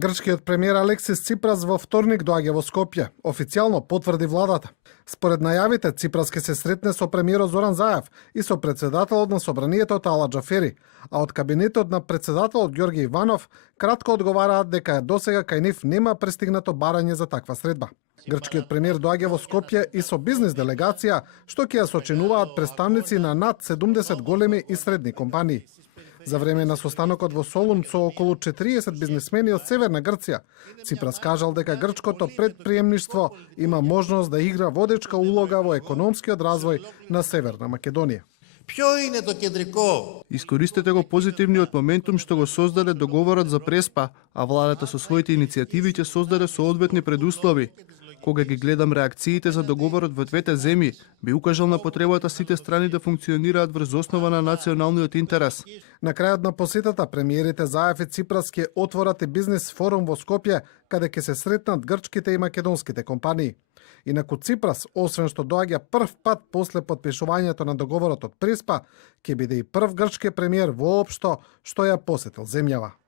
Грчкиот премиер Алексис Ципрас во вторник доаѓа во Скопје, официјално потврди владата. Според најавите, Ципрас ќе се сретне со премиерот Зоран Заев и со председателот на собранието Тала Џафери, а од кабинетот на председателот Ѓорги Иванов кратко одговараат дека досега кај нив нема пристигнато барање за таква средба. Грчкиот премиер доаѓа во Скопје и со бизнис делегација, што ќе ја сочинуваат представници на над 70 големи и средни компании. За време на состанокот во Солун со околу 40 бизнисмени од Северна Грција, Ципрас кажал дека грчкото предприемништво има можност да игра водечка улога во економскиот развој на Северна Македонија. Искористете го позитивниот моментум што го создаде договорот за Преспа, а владата со своите иницијативи ќе создаде соодветни предуслови. Кога ги гледам реакциите за договорот во двете земји, би укажал на потребата сите страни да функционираат врз основа на националниот интерес. На крајот на посетата, премиерите Заев и Ципрас ќе отворат и бизнис форум во Скопје, каде ќе се сретнат грчките и македонските компании. Инаку Ципрас, освен што доаѓа прв пат после подпишувањето на договорот од Преспа, ќе биде и прв грчки премиер воопшто што ја посетил земјава.